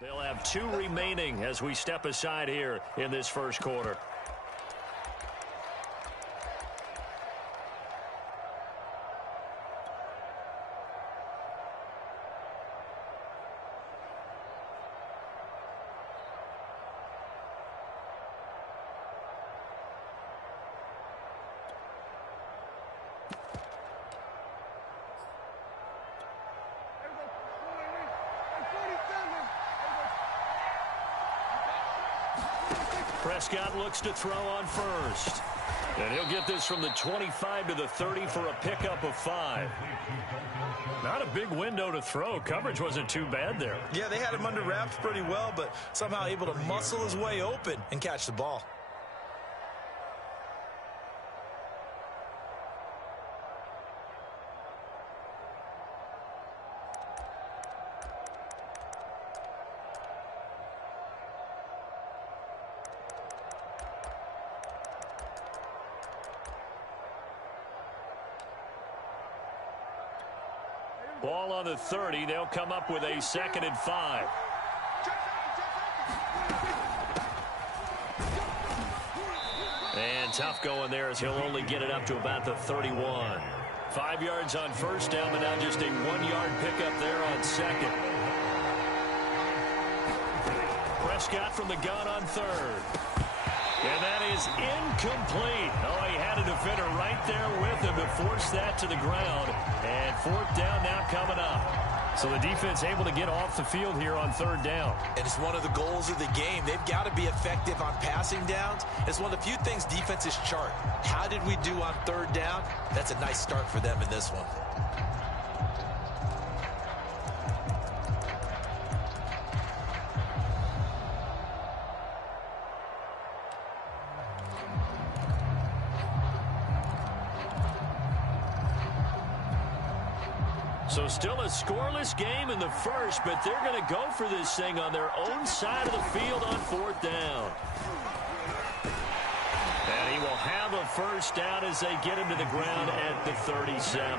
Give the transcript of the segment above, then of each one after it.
They'll have 2 remaining as we step aside here in this first quarter. Prescott looks to throw on first. And he'll get this from the 25 to the 30 for a pickup of 5. Not a big window to throw. Coverage wasn't too bad there. Yeah, they had him under wraps pretty well, but somehow able to muscle his way open and catch the ball. Ball on the 30. They'll come up with a 2nd and 5. And tough going there as he'll only get it up to about the 31. 5 yards on first down, but now just a 1-yard pickup there on 2nd. Prescott from the gun on 3rd. And that is incomplete. Oh, he had a defender right there with him to force that to the ground. And 4th down now coming up. So the defense able to get off the field here on 3rd down. And it's one of the goals of the game. They've got to be effective on passing downs. It's one of the few things defenses chart. How did we do on 3rd down? That's a nice start for them in this one. So still a scoreless game in the first, but they're going to go for this thing on their own side of the field on 4th down. And he will have a first down as they get him to the ground at the 37.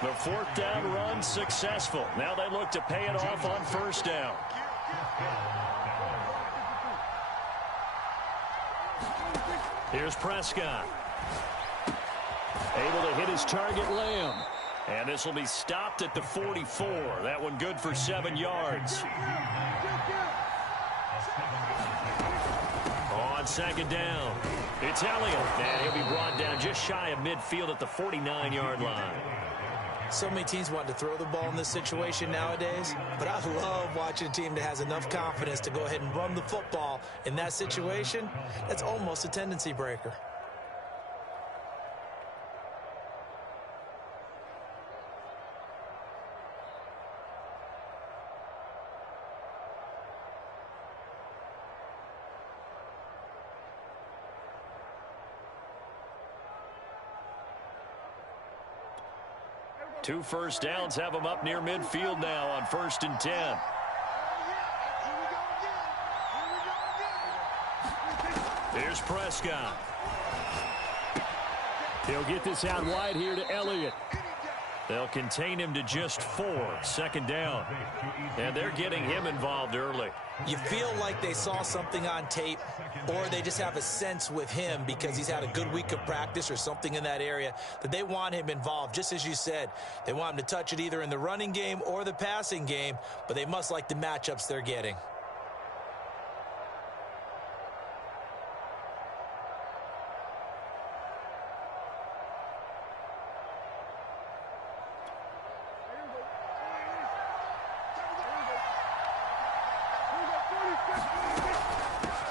The 4th down run successful. Now they look to pay it off on 1st down. Here's Prescott. Able to hit his target, Lamb. And this will be stopped at the 44. That one good for 7 yards. On 2nd down, it's Elliott. And he'll be brought down just shy of midfield at the 49-yard line. So many teams want to throw the ball in this situation nowadays, but I love watching a team that has enough confidence to go ahead and run the football in that situation. That's almost a tendency breaker. Two first downs have them up near midfield now on 1st and 10. Here's Prescott. He'll get this out wide here to Elliott. They'll contain him to just 4. 2nd down. And they're getting him involved early. You feel like they saw something on tape, or they just have a sense with him because he's had a good week of practice or something in that area that they want him involved. Just as you said, they want him to touch it either in the running game or the passing game, but they must like the matchups they're getting.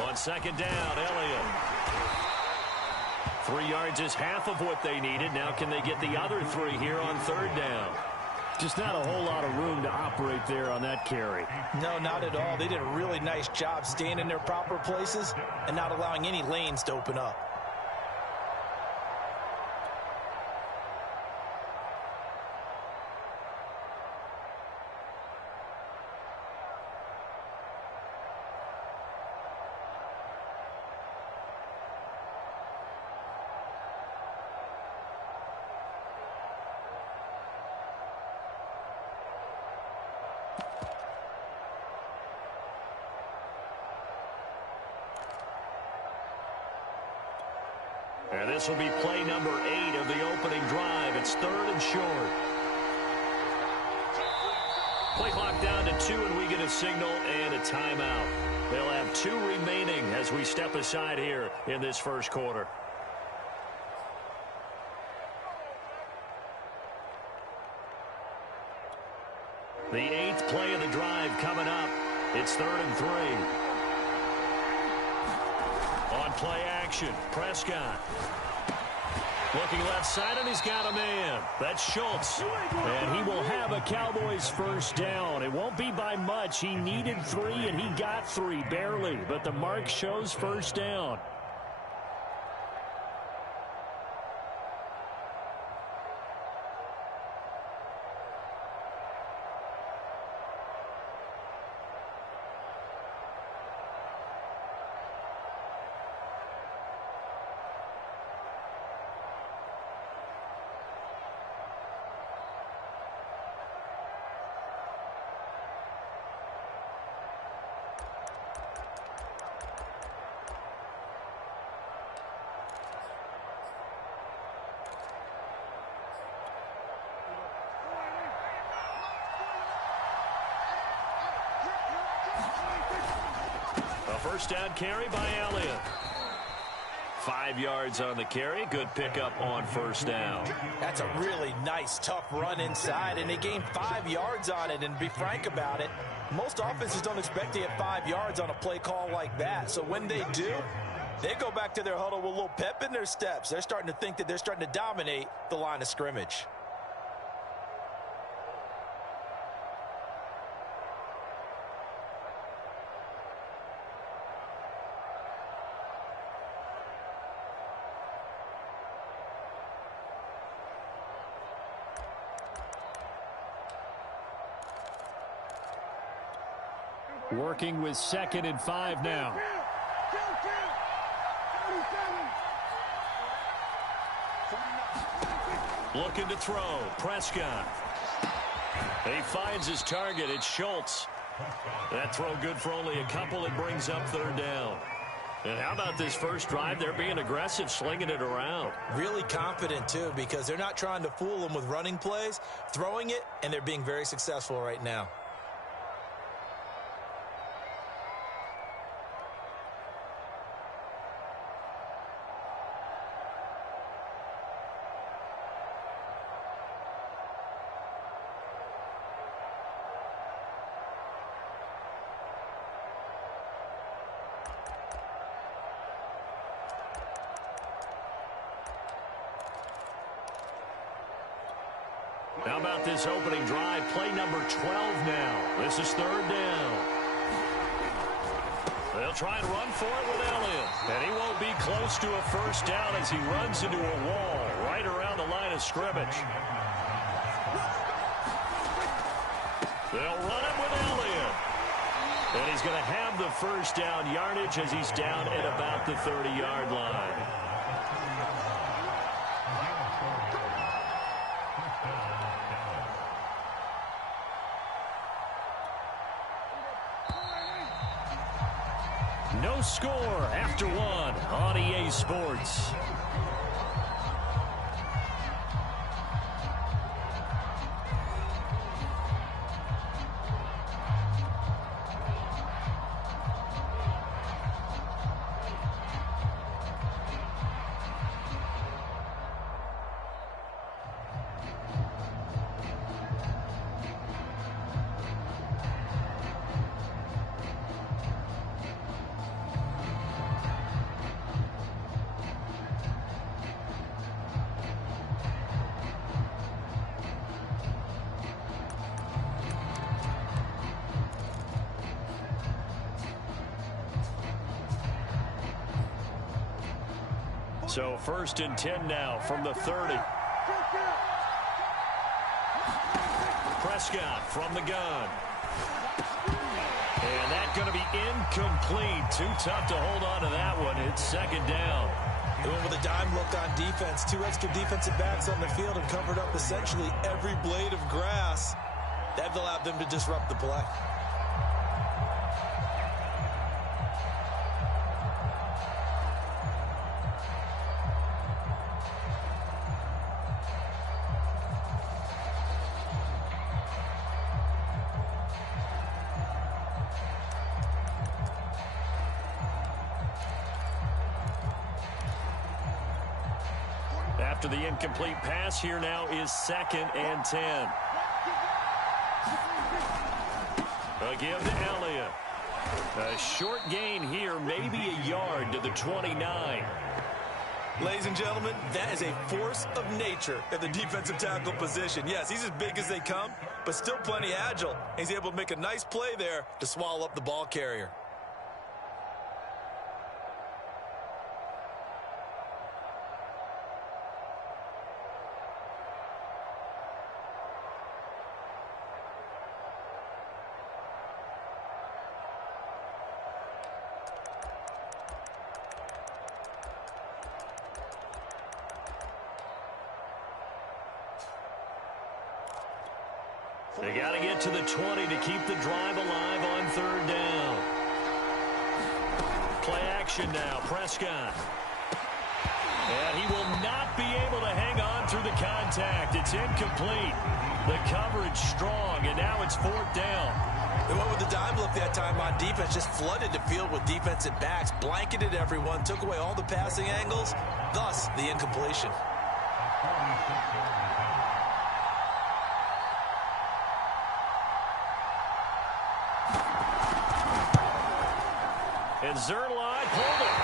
On 2nd down, Elliott. 3 yards is half of what they needed. Now can they get the other 3 here on 3rd down? Just not a whole lot of room to operate there on that carry. No, not at all. They did a really nice job staying in their proper places and not allowing any lanes to open up. And this will be play number 8 of the opening drive. It's 3rd and short. Play clock down to 2, and we get a signal and a timeout. They'll have 2 remaining as we step aside here in this first quarter. The 8th play of the drive coming up. It's 3rd and 3. On play action, Prescott. Looking left side, and he's got a man. That's Schultz. And he will have a Cowboys first down. It won't be by much. He needed 3, and he got 3, barely. But the mark shows first down. First down carry by Elliott. 5 yards on the carry. Good pickup on first down. That's a really nice, tough run inside, and they gained 5 yards on it. And to be frank about it, most offenses don't expect to get 5 yards on a play call like that. So when they do, they go back to their huddle with a little pep in their steps. They're starting to think that they're starting to dominate the line of scrimmage. Working with 2nd and 5 now. Looking to throw. Prescott. He finds his target. It's Schultz. That throw good for only a couple. It brings up 3rd down. And how about this first drive? They're being aggressive, slinging it around. Really confident, too, because they're not trying to fool them with running plays, throwing it, and they're being very successful right now. How about this opening drive? Play number 12 now. This is 3rd down. They'll try and run for it with Elliott. And he won't be close to a first down as he runs into a wall right around the line of scrimmage. They'll run it with Elliott. And he's going to have the first down yardage as he's down at about the 30-yard line. No score after 1 on EA Sports. So 1st and 10 now from the 30. Prescott from the gun. And that's going to be incomplete. Too tough to hold on to that one. It's 2nd down. They went with a dime look on defense. 2 extra defensive backs on the field and covered up essentially every blade of grass. That allowed them to disrupt the play. after the incomplete pass. Here now is 2nd and 10. A give to Elliott. A short gain here, maybe a yard to the 29. Ladies and gentlemen, that is a force of nature at the defensive tackle position. Yes, he's as big as they come, but still plenty agile. He's able to make a nice play there to swallow up the ball carrier. They got to get to the 20 to keep the drive alive on 3rd down. Play action now, Prescott. And he will not be able to hang on through the contact. It's incomplete. The coverage strong, and now it's 4th down. They went with the dime look that time on defense, just flooded the field with defensive backs, blanketed everyone, took away all the passing angles, thus the incompletion. And Zerline pulled it.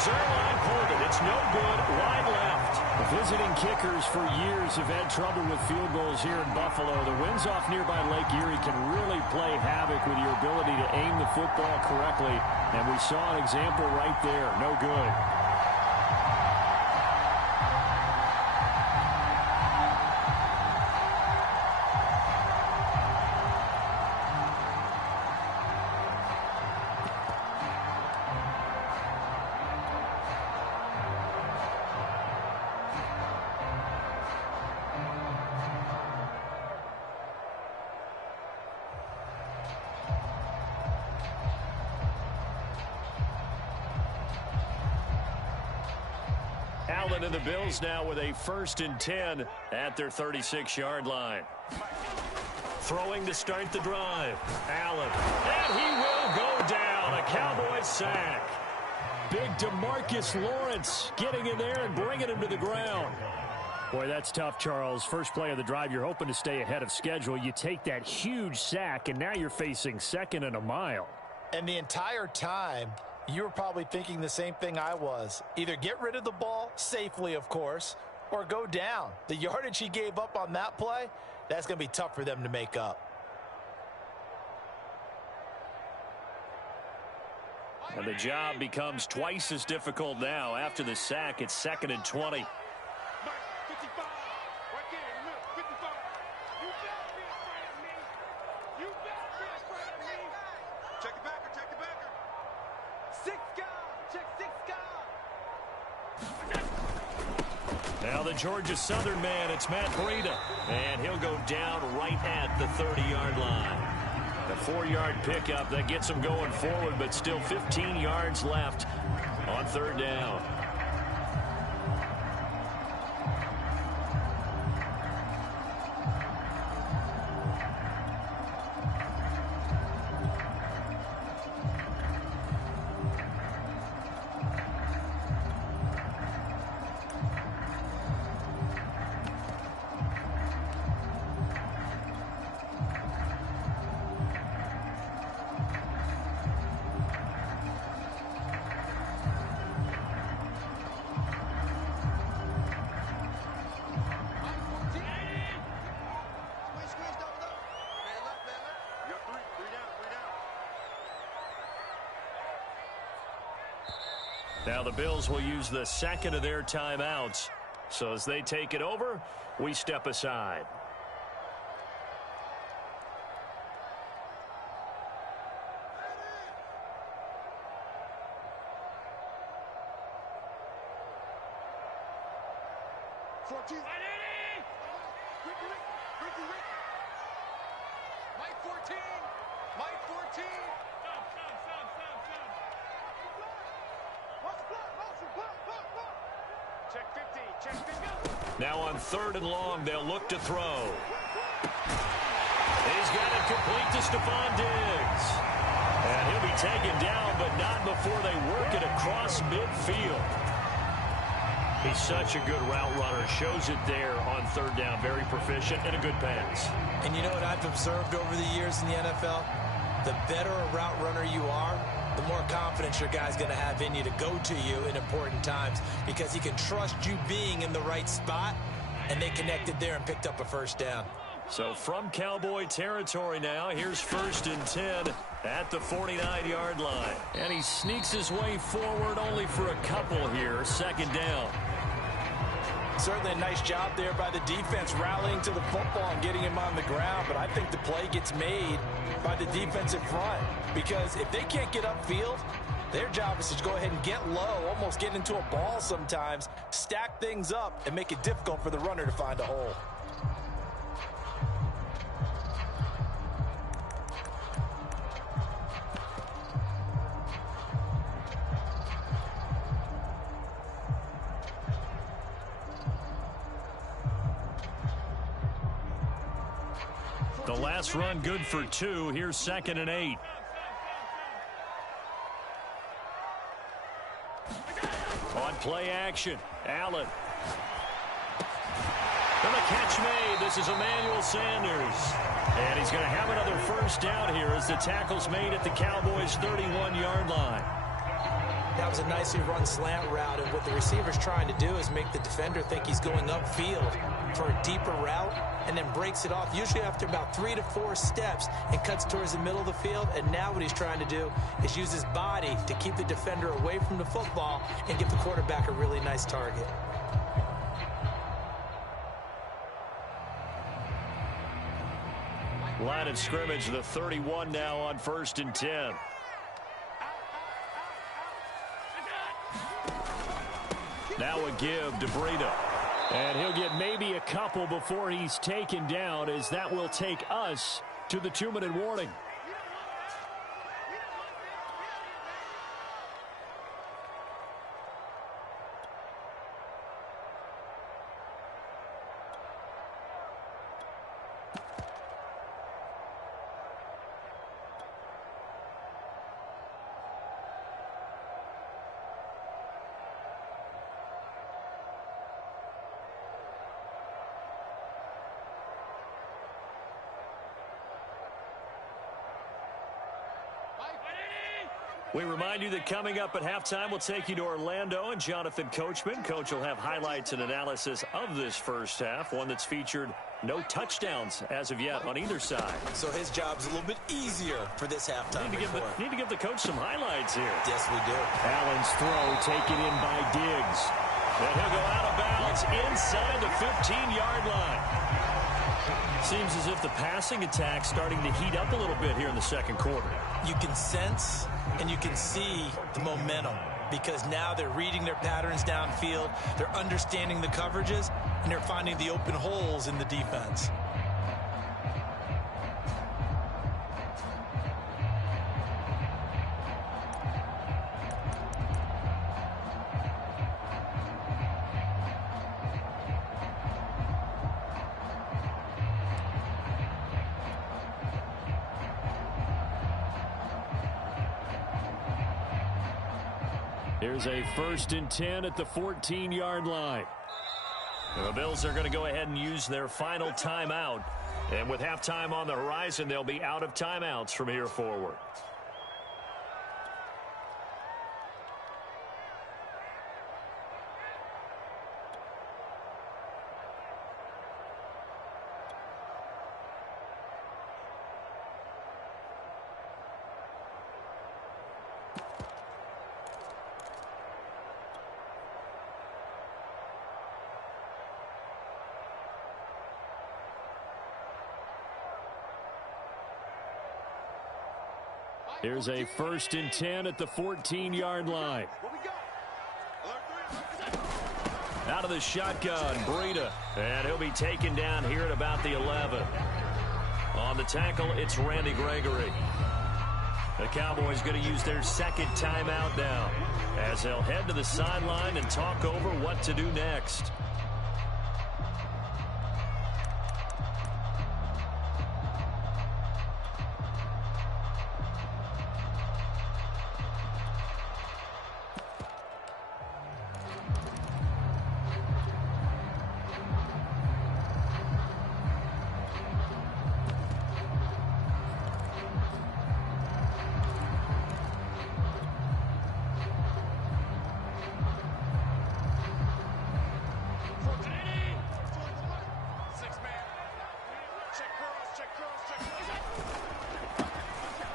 Zerline pulled it. It's no good. Wide left. The visiting kickers for years have had trouble with field goals here in Buffalo. The winds off nearby Lake Erie can really play havoc with your ability to aim the football correctly. And we saw an example right there. No good. Allen and the Bills now with a 1st and 10 at their 36-yard line. Throwing to start the drive. Allen. And he will go down. A Cowboys sack. Big DeMarcus Lawrence getting in there and bringing him to the ground. Boy, that's tough, Charles. First play of the drive, you're hoping to stay ahead of schedule. You take that huge sack, and now you're facing 2nd and a mile. And the entire time, you were probably thinking the same thing I was. Either get rid of the ball, safely of course, or go down. The yardage he gave up on that play, that's going to be tough for them to make up. And the job becomes twice as difficult now. After the sack, it's 2nd and 20. Now the Georgia Southern man, it's Matt Breida. And he'll go down right at the 30-yard line. A 4-yard pickup that gets him going forward, but still 15 yards left on 3rd down. Now the Bills will use the 2nd of their timeouts. So as they take it over, we step aside. Now on 3rd and long, they'll look to throw. He's got it complete to Stephon Diggs. And he'll be taken down, but not before they work it across midfield. He's such a good route runner. Shows it there on third down. Very proficient and a good pass. And you know what I've observed over the years in the NFL? The better a route runner you are, the more confidence your guy's going to have in you to go to you in important times because he can trust you being in the right spot, and they connected there and picked up a first down. So from Cowboy territory now, here's 1st and 10 at the 49-yard line. And he sneaks his way forward only for a couple here. 2nd down. Certainly a nice job there by the defense rallying to the football and getting him on the ground. But I think the play gets made by the defensive front because if they can't get upfield, their job is to go ahead and get low, almost get into a ball sometimes, stack things up, and make it difficult for the runner to find a hole. The last run good for 2. Here's 2nd and 8. On play action, Allen. And the catch made. This is Emmanuel Sanders. And he's going to have another first down here as the tackle's made at the Cowboys' 31-yard line. That was a nicely run slant route, and what the receiver's trying to do is make the defender think he's going upfield for a deeper route and then breaks it off, usually after about 3 to 4 steps, and cuts towards the middle of the field. And now what he's trying to do is use his body to keep the defender away from the football and give the quarterback a really nice target. Line of scrimmage, the 31 now on 1st and 10. Now a give to Breida. And he'll get maybe a couple before he's taken down, as that will take us to the 2-minute warning. We remind you that coming up at halftime, we'll take you to Orlando and Jonathan Coachman. Coach will have highlights and analysis of this first half, one that's featured no touchdowns as of yet on either side. So his job's a little bit easier for this halftime. Need to give the coach some highlights here. Yes, we do. Allen's throw taken in by Diggs. And he'll go out of bounds inside the 15-yard line. Seems as if the passing attack's starting to heat up a little bit here in the second quarter. You can sense and you can see the momentum because now they're reading their patterns downfield, they're understanding the coverages, and they're finding the open holes in the defense. Here's a 1st and 10 at the 14-yard line. The Bills are going to go ahead and use their final timeout. And with halftime on the horizon, they'll be out of timeouts from here forward. Here's a 1st and 10 at the 14-yard line. Out of the shotgun, Breida. And he'll be taken down here at about the 11. On the tackle, it's Randy Gregory. The Cowboys going to use their second timeout now as they'll head to the sideline and talk over what to do next.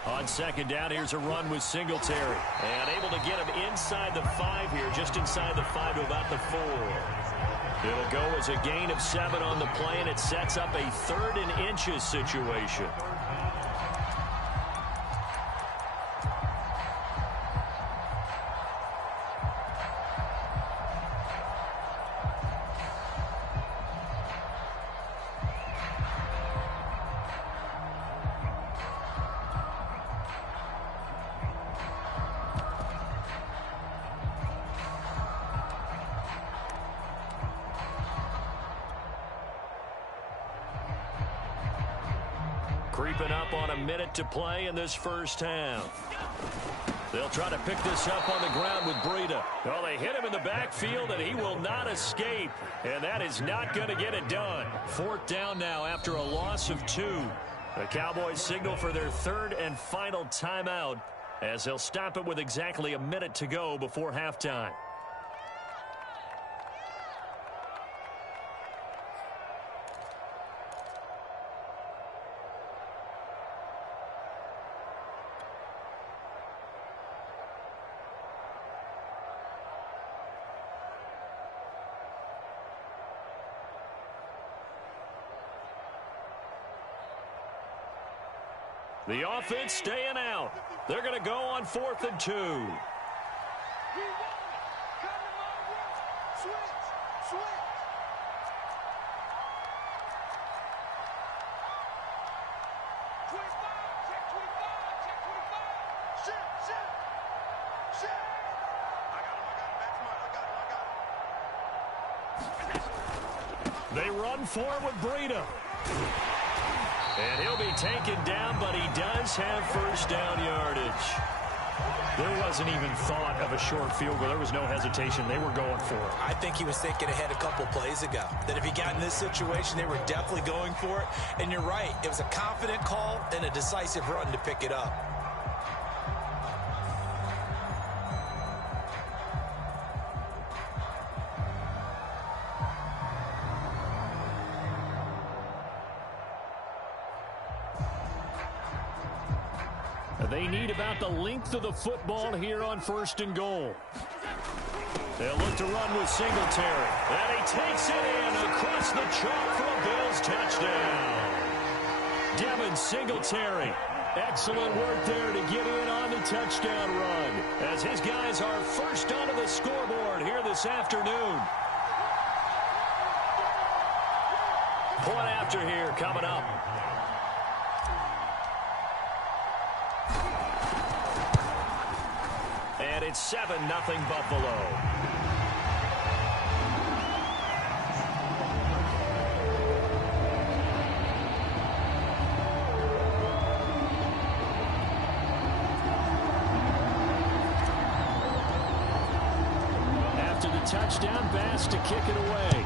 On second down, here's a run with Singletary. And able to get him inside the 5 here, just inside the 5 to about the 4. It'll go as a gain of 7 on the play, and it sets up a 3rd and inches situation. Creeping up on a minute to play in this first half. They'll try to pick this up on the ground with Breida. Well, they hit him in the backfield, and he will not escape. And that is not going to get it done. 4th down now after a loss of 2. The Cowboys signal for their 3rd and final timeout as they'll stop it with exactly a minute to go before halftime. The offense staying out. They're going to go on 4th and 2. They run for it with Breida. And he'll be taken down, but he does have first down yardage. There wasn't even thought of a short field goal. There was no hesitation. They were going for it. I think he was thinking ahead a couple plays ago, that if he got in this situation, they were definitely going for it. And you're right. It was a confident call and a decisive run to pick it up. They need about the length of the football here on 1st and goal. They'll look to run with Singletary. And he takes it in across the chalk for a Bills touchdown. Devin Singletary. Excellent work there to get in on the touchdown run, as his guys are first onto the scoreboard here this afternoon. Point after here coming up. And it's 7-0 Buffalo. After the touchdown, Bass to kick it away.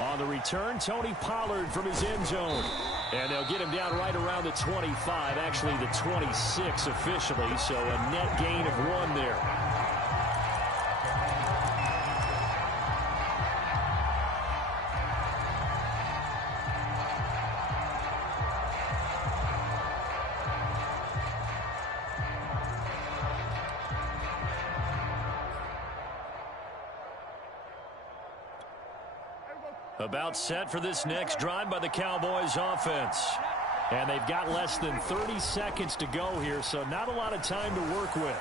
On the return, Tony Pollard from his end zone. And they'll get him down right around the 25, actually the 26 officially, so a net gain of 1 there. About set for this next drive by the Cowboys offense. And they've got less than 30 seconds to go here, so not a lot of time to work with.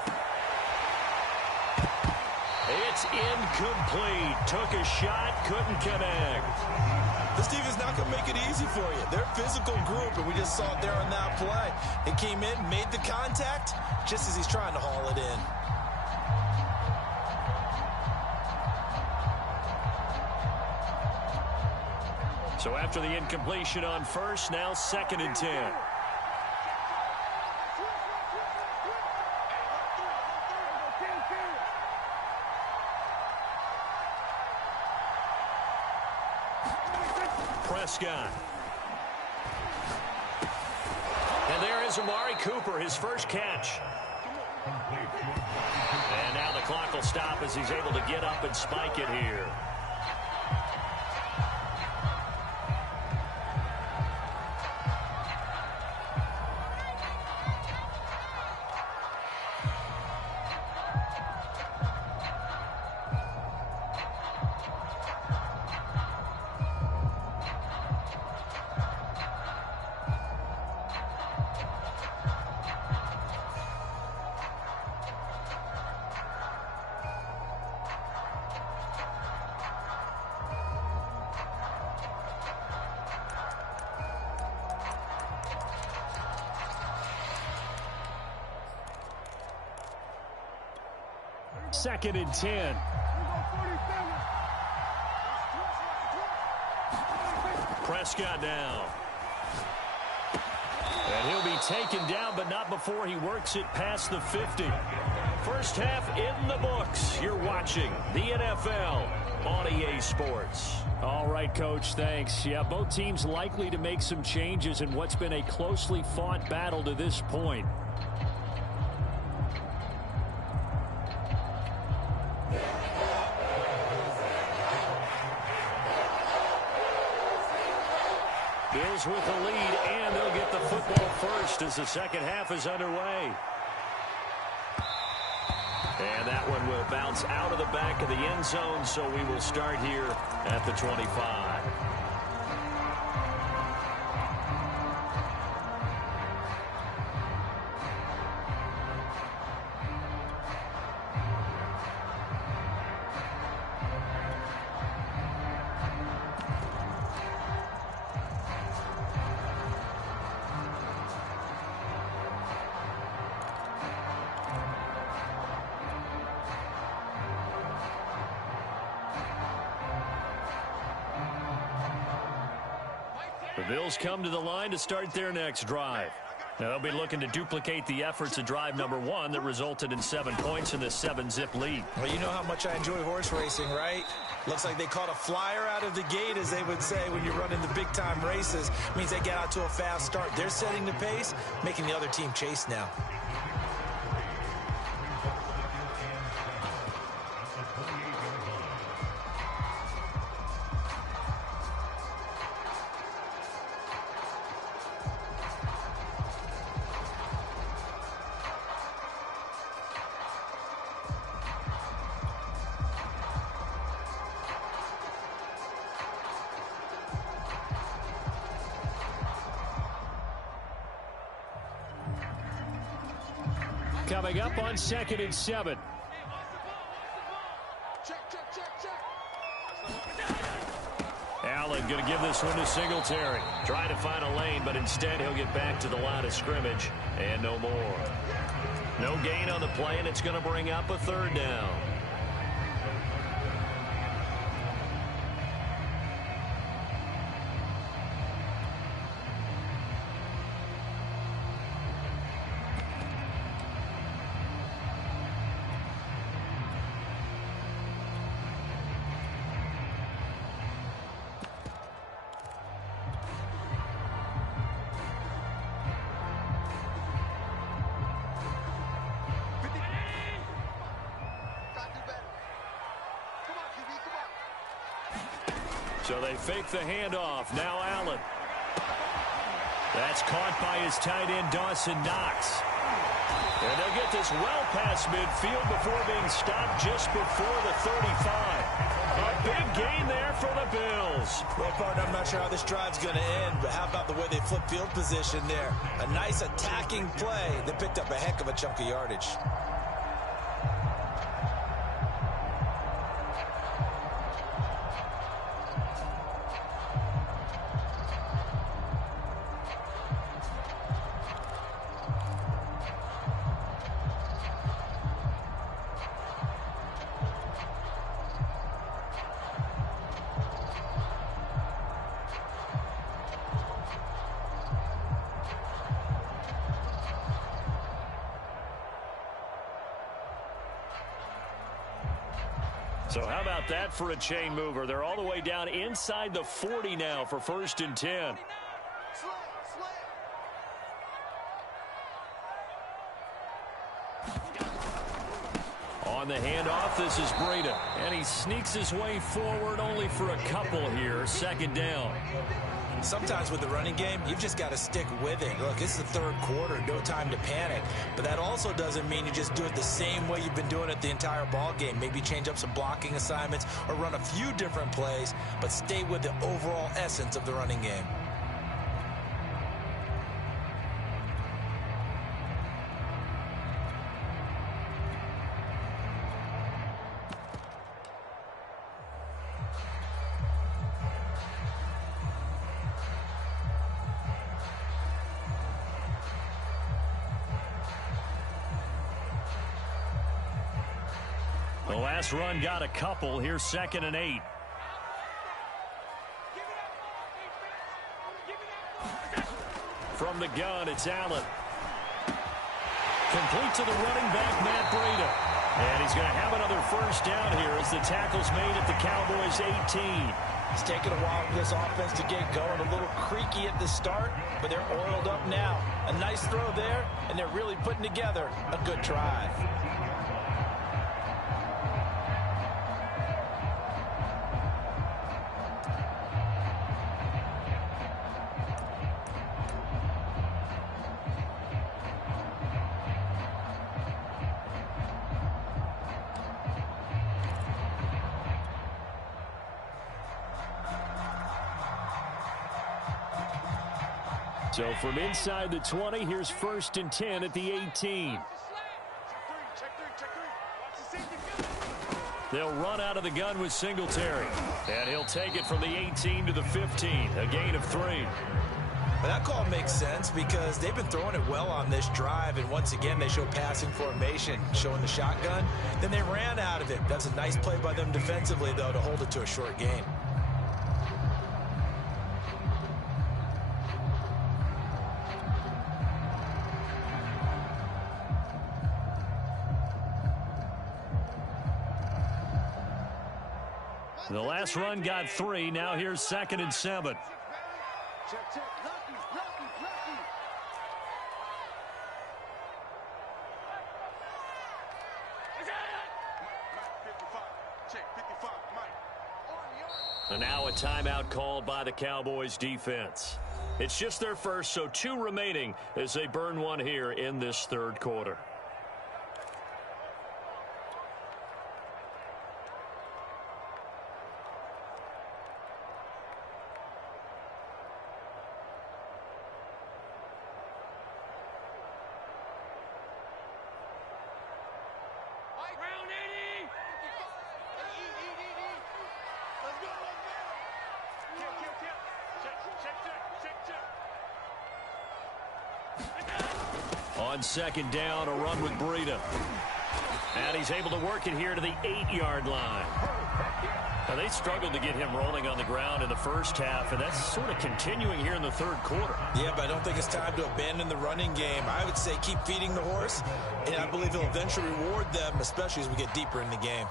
It's incomplete. Took a shot, couldn't connect. This defense not going to make it easy for you. They're a physical group, and we just saw it there on that play. It came in, made the contact, just as he's trying to haul it in. So after the incompletion on first, now 2nd and 10. Prescott. And there is Amari Cooper, his first catch. And now the clock will stop as he's able to get up and spike it here. 2nd and 10. Prescott now. And he'll be taken down, but not before he works it past the 50. First half in the books. You're watching the NFL on EA Sports. All right, Coach, thanks. Yeah, both teams likely to make some changes in what's been a closely fought battle to this point. Bills with the lead, and they'll get the football first as the second half is underway. And that one will bounce out of the back of the end zone, so we will start here at the 25. The Bills come to the line to start their next drive. Now they'll be looking to duplicate the efforts of drive number 1 that resulted in 7 points in the 7-zip lead. Well, you know how much I enjoy horse racing, right? Looks like they caught a flyer out of the gate, as they would say when you're running the big-time races. Means they get out to a fast start. They're setting the pace, making the other team chase now. Coming up on 2nd and 7. Allen going to give this one to Singletary. Trying to find a lane, but instead he'll get back to the line of scrimmage and no more. No gain on the play, and it's going to bring up a 3rd down. So they fake the handoff. Now Allen. That's caught by his tight end, Dawson Knox. And they'll get this well past midfield before being stopped just before the 35. A big gain there for the Bills. Well, partner, I'm not sure how this drive's going to end, but how about the way they flip field position there? A nice attacking play that picked up a heck of a chunk of yardage. So how about that for a chain mover? They're all the way down inside the 40 now for 1st and 10. On the handoff, this is Breda. And he sneaks his way forward only for a couple here. 2nd down. Sometimes with the running game, you've just got to stick with it. Look, it's the 3rd quarter, no time to panic. But that also doesn't mean you just do it the same way you've been doing it the entire ball game. Maybe change up some blocking assignments or run a few different plays, but stay with the overall essence of the running game. The last run got a couple. Here's 2nd and 8. From the gun, it's Allen. Complete to the running back, Matt Breida. And he's going to have another first down here as the tackle's made at the Cowboys' 18. It's taken a while for this offense to get going. A little creaky at the start, but they're oiled up now. A nice throw there, and they're really putting together a good drive. So from inside the 20, here's 1st and 10 at the 18. They'll run out of the gun with Singletary. And he'll take it from the 18 to the 15, a gain of 3. But that call makes sense because they've been throwing it well on this drive, and once again they show passing formation, showing the shotgun. Then they ran out of it. That's a nice play by them defensively, though, to hold it to a short gain. The last run got 3. Now here's 2nd and 7. And now a timeout called by the Cowboys defense. It's just their first, so 2 remaining as they burn one here in this 3rd quarter. On 2nd down, a run with Breida. And he's able to work it here to the 8-yard line. Now, they struggled to get him rolling on the ground in the first half, and that's sort of continuing here in the 3rd quarter. Yeah, but I don't think it's time to abandon the running game. I would say keep feeding the horse, and I believe he'll eventually reward them, especially as we get deeper in the game.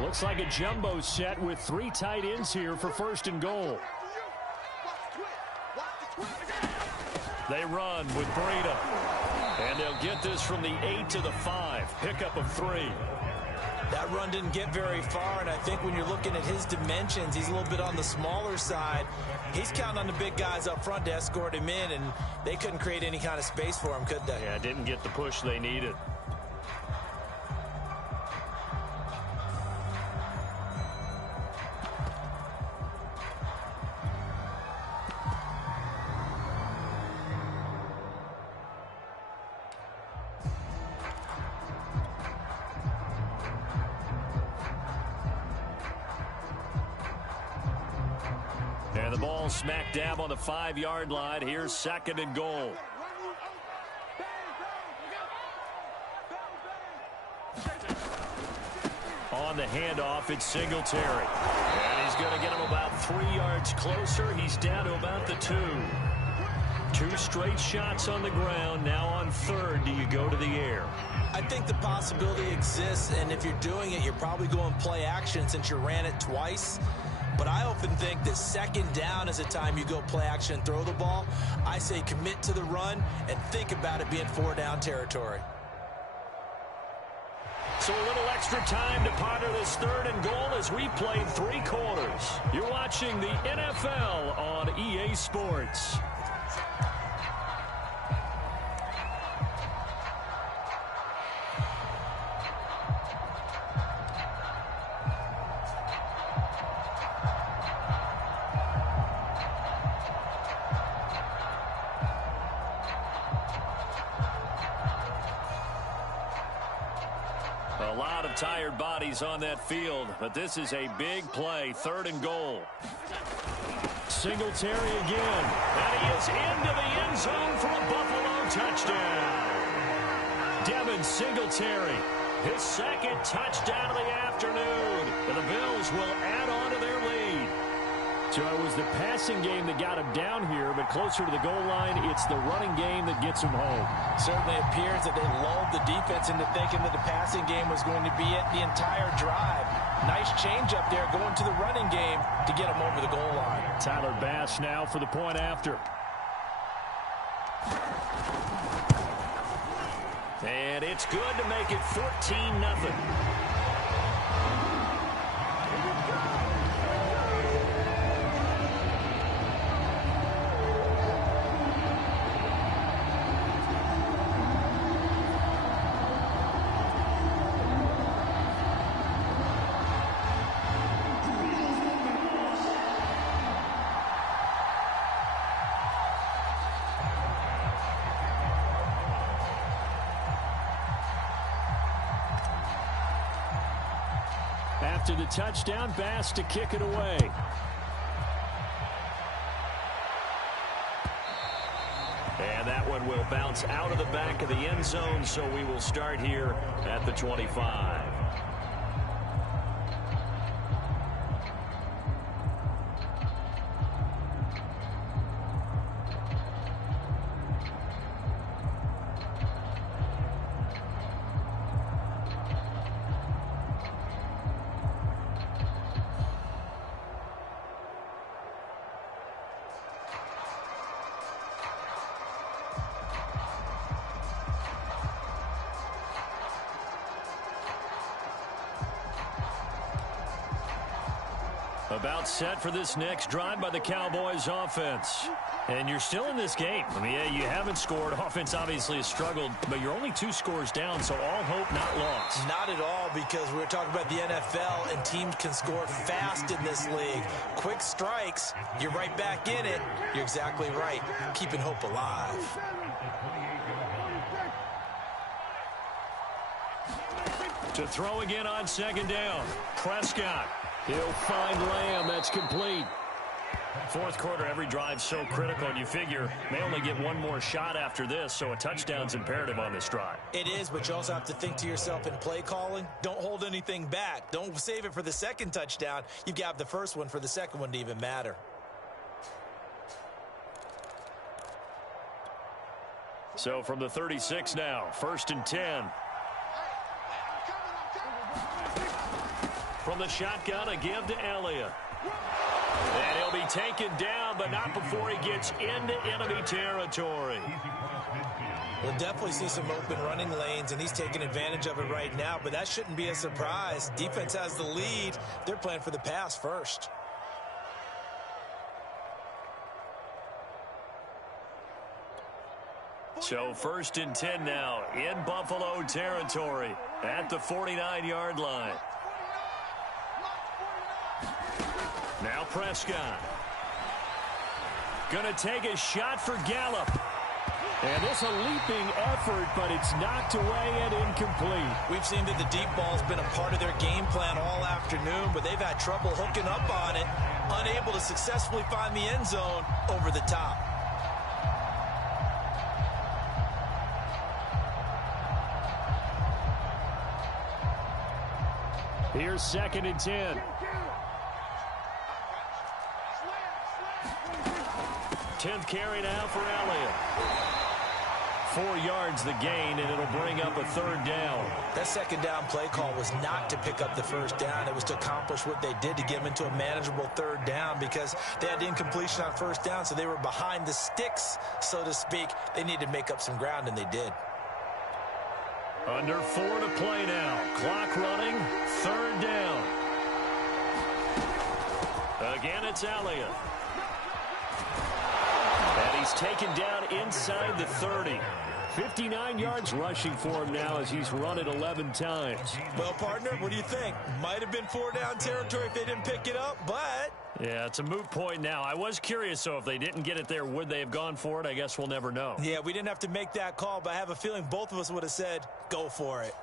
Looks like a jumbo set with 3 tight ends here for 1st and goal. They run with Breida. And they'll get this from the 8 to the 5. Pickup of 3. That run didn't get very far, and I think when you're looking at his dimensions, he's a little bit on the smaller side. He's counting on the big guys up front to escort him in, and they couldn't create any kind of space for him, could they? Yeah, didn't get the push they needed. And the ball smack dab on the 5-yard line. Here's 2nd and goal. On the handoff, it's Singletary. And he's going to get him about 3 yards closer. He's down to about the 2. 2 straight shots on the ground. Now on 3rd, do you go to the air? I think the possibility exists, and if you're doing it, you're probably going play action since you ran it twice. But I often think that 2nd down is a time you go play action and throw the ball. I say commit to the run and think about it being 4-down territory. So a little extra time to ponder this 3rd and goal as we played 3 quarters. You're watching the NFL on EA Sports. A lot of tired bodies on that field, but this is a big play, 3rd and goal. Singletary again. And he is into the end zone for a Buffalo touchdown. Devin Singletary, his 2nd touchdown of the afternoon. And the Bills will add on to their lead. So it was the passing game that got him down here, but closer to the goal line, it's the running game that gets him home. Certainly appears that they lulled the defense into thinking that the passing game was going to be it the entire drive. Nice change up there going to the running game to get him over the goal line. Tyler Bass now for the point after. And it's good to make it 14-0. After the touchdown, Bass to kick it away. And that one will bounce out of the back of the end zone, so we will start here at the 25. About set for this next drive by the Cowboys offense. And you're still in this game. I mean, yeah, you haven't scored. Offense obviously has struggled, but you're only 2 scores down, so all hope not lost. Not at all, because we were talking about the NFL, and teams can score fast in this league. Quick strikes, you're right back in it. You're exactly right. Keeping hope alive. To throw again on 2nd down. Prescott. He'll find Lamb. That's complete. 4th quarter, every drive so critical, and you figure may only get one more shot after this, so a touchdown's imperative on this drive. It is, but you also have to think to yourself in play calling, don't hold anything back. Don't save it for the 2nd touchdown. You've got the 1st one for the 2nd one to even matter. So from the 36 now, 1st and 10. From the shotgun, a give to Elliott. And he'll be taken down, but not before he gets into enemy territory. We'll definitely see some open running lanes, and he's taking advantage of it right now, but that shouldn't be a surprise. Defense has the lead. They're playing for the pass first. So 1st and 10 now in Buffalo territory at the 49-yard line. Now Prescott. Going to take a shot for Gallup. And this a leaping effort, but it's knocked away and incomplete. We've seen that the deep ball's been a part of their game plan all afternoon, but they've had trouble hooking up on it, unable to successfully find the end zone over the top. Here's 2nd and 10. 10th carry now for Elliott. 4 yards the gain, and it'll bring up a 3rd down. That 2nd down play call was not to pick up the 1st down. It was to accomplish what they did to get them into a manageable 3rd down, because they had incompletion on 1st down, so they were behind the sticks, so to speak. They needed to make up some ground, and they did. Under 4 to play now. Clock running. 3rd down. Again, it's Elliott. And he's taken down inside the 30. 59 yards rushing for him now as he's run it 11 times. Well, partner, what do you think? Might have been 4-down territory if they didn't pick it up, but... Yeah, it's a moot point now. I was curious, so if they didn't get it there, would they have gone for it? I guess we'll never know. Yeah, we didn't have to make that call, but I have a feeling both of us would have said, go for it.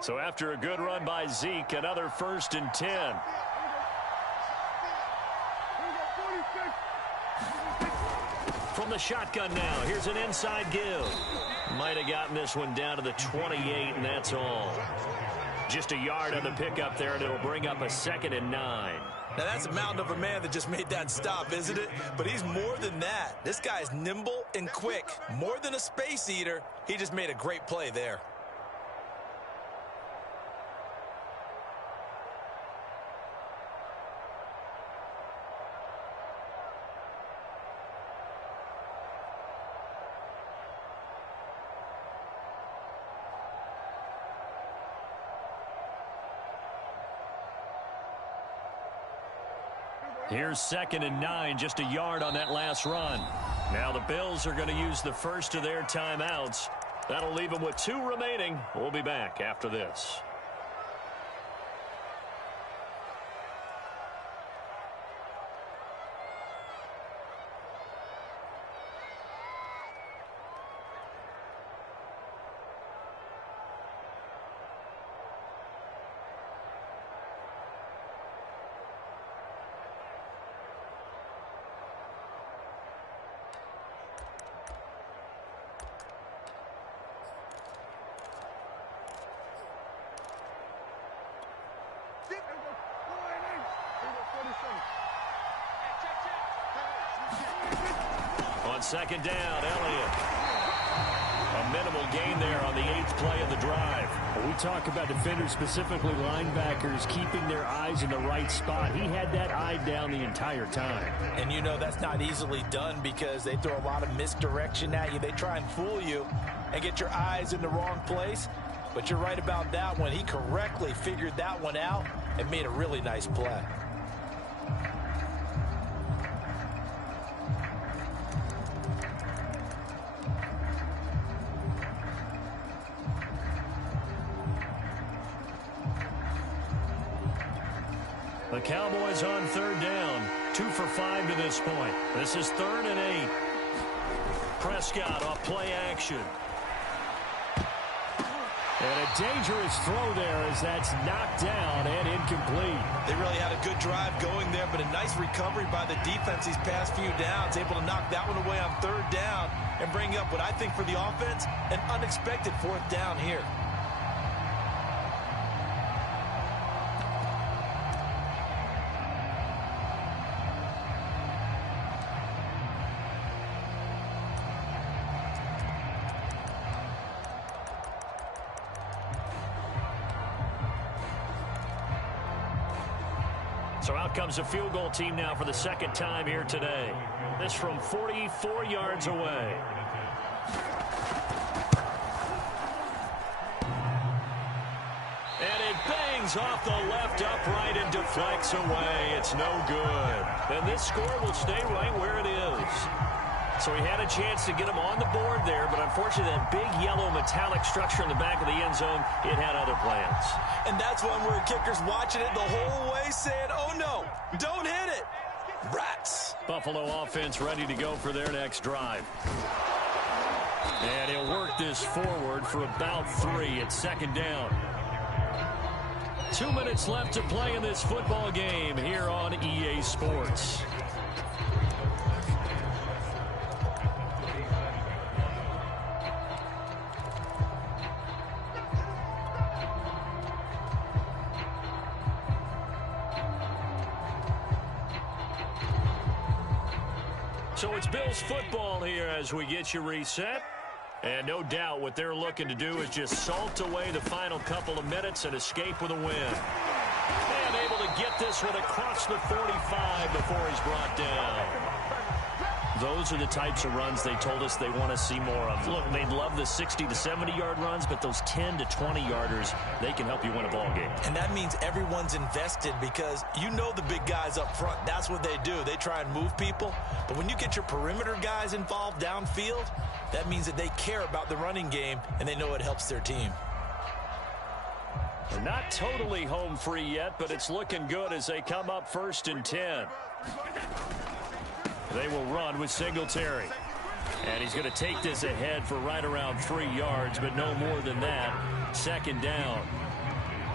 So after a good run by Zeke, another 1st and 10. From the shotgun now, here's an inside give. Might have gotten this one down to the 28, and that's all. Just a yard on the pickup there, and it'll bring up a 2nd and 9. Now, that's a mountain of a man that just made that stop, isn't it? But he's more than that. This guy's nimble and quick. More than a space eater, he just made a great play there. Here's 2nd and 9, just a yard on that last run. Now the Bills are going to use the first of their timeouts. That'll leave them with 2 remaining. We'll be back after this. On 2nd down, Elliott. A minimal gain there on the 8th play of the drive. When we talk about defenders, specifically linebackers, keeping their eyes in the right spot. He had that eye down the entire time. And you know that's not easily done because they throw a lot of misdirection at you. They try and fool you and get your eyes in the wrong place. But you're right about that one. He correctly figured that one out and made a really nice play. The Cowboys on 3rd down. 2 for 5 to this point. This is 3rd and 8. Prescott off play action. And a dangerous throw there as that's knocked down and incomplete. They really had a good drive going there, but a nice recovery by the defense these past few downs. Able to knock that one away on 3rd down and bring up what I think for the offense, an unexpected 4th down here. So out comes a field goal team now for the 2nd time here today. This from 44 yards away. And it bangs off the left upright and deflects away. It's no good. And this score will stay right where it is. So he had a chance to get him on the board there, but unfortunately that big yellow metallic structure in the back of the end zone, it had other plans. And that's one where a kicker's watching it the whole way saying, oh no, don't hit it. Rats. Buffalo offense ready to go for their next drive. And he'll work this forward for about 3 at 2nd down. 2 minutes left to play in this football game here on EA Sports. So it's Bills football here as we get you reset. And no doubt what they're looking to do is just salt away the final couple of minutes and escape with a win. And able to get this one across the 45 before he's brought down. Those are the types of runs they told us they want to see more of. Look, they'd love the 60 to 70-yard runs, but those 10 to 20-yarders, they can help you win a ball game. And that means everyone's invested because you know the big guys up front. That's what they do. They try and move people. But when you get your perimeter guys involved downfield, that means that they care about the running game and they know it helps their team. They're not totally home free yet, but it's looking good as they come up 1st and 10. They will run with Singletary. And he's going to take this ahead for right around 3 yards, but no more than that. 2nd down.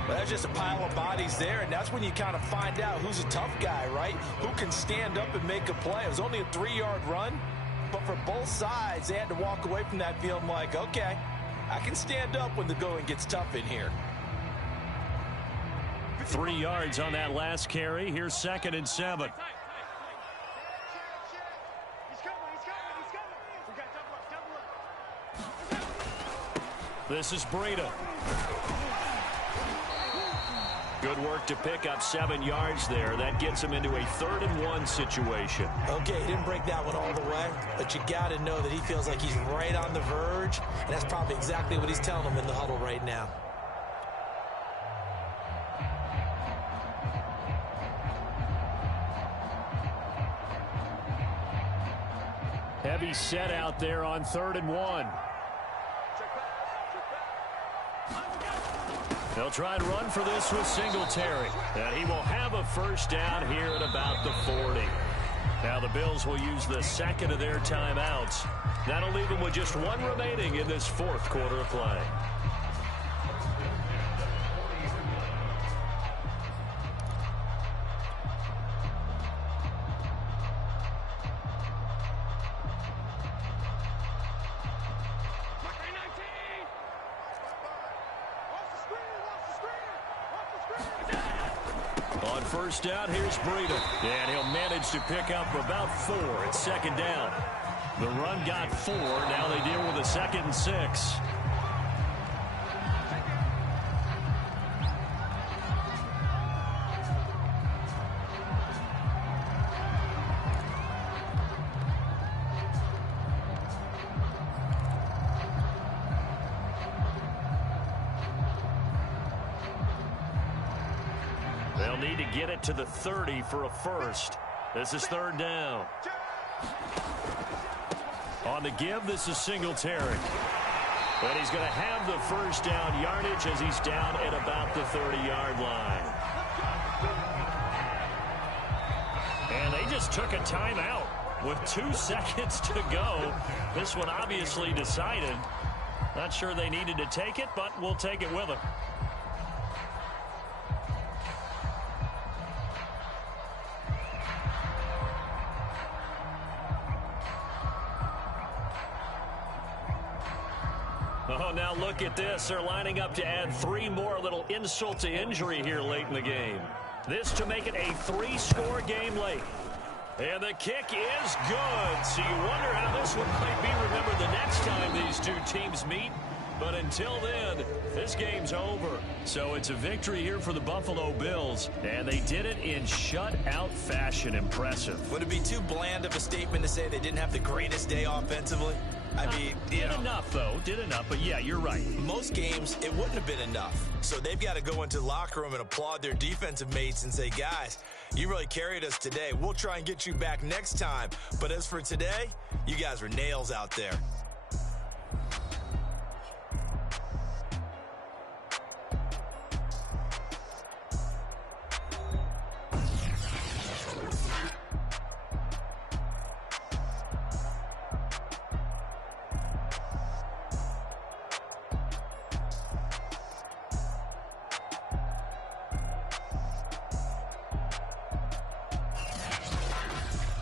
Well, that's just a pile of bodies there, and that's when you kind of find out who's a tough guy, right? Who can stand up and make a play. It was only a 3-yard run, but for both sides, they had to walk away from that feeling like, okay, I can stand up when the going gets tough in here. 3 yards on that last carry. Here's 2nd and 7. This is Breida. Good work to pick up 7 yards there. That gets him into a 3rd and 1 situation. Okay, he didn't break that one all the way, but you got to know that he feels like he's right on the verge, and that's probably exactly what he's telling them in the huddle right now. Heavy set out there on 3rd and 1. They'll try and run for this with Singletary. And he will have a first down here at about the 40. Now the Bills will use the 2nd of their timeouts. That'll leave them with just 1 remaining in this 4th quarter of play. On first down, here's Breida. And he'll manage to pick up about 4 at 2nd down. The run got 4. Now they deal with a 2nd and 6. They'll need to get it to the 30 for a first. This is 3rd down. On the give, this is Singletary. But he's going to have the first down yardage as he's down at about the 30-yard line. And they just took a timeout with 2 seconds to go. This one obviously decided. Not sure they needed to take it, but we'll take it with them. Oh, now look at this. They're lining up to add 3 more, little insult to injury here late in the game. This to make it a 3-score game late. And the kick is good. So you wonder how this one might be remembered the next time these two teams meet. But until then, this game's over. So it's a victory here for the Buffalo Bills. And they did it in shutout fashion. Impressive. Would it be too bland of a statement to say they didn't have the greatest day offensively? I mean, did enough, though. Did enough. But, yeah, you're right. Most games, it wouldn't have been enough. So they've got to go into the locker room and applaud their defensive mates and say, guys, you really carried us today. We'll try and get you back next time. But as for today, you guys were nails out there.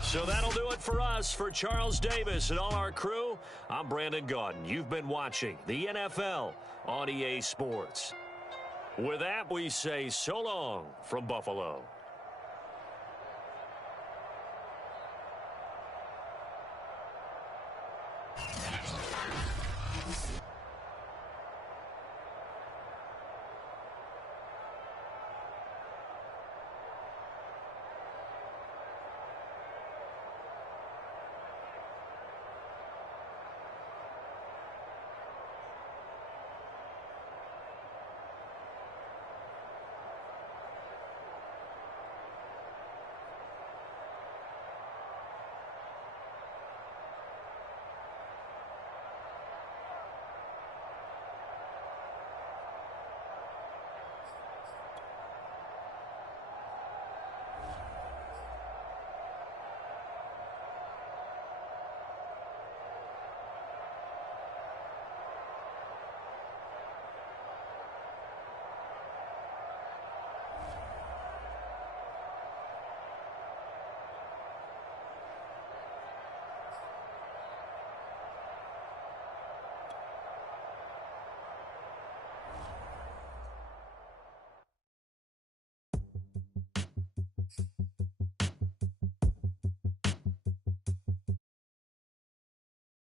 So that'll do it for us. For Charles Davis and all our crew, I'm Brandon Gaudin. You've been watching the NFL on EA Sports. With that, we say so long from Buffalo.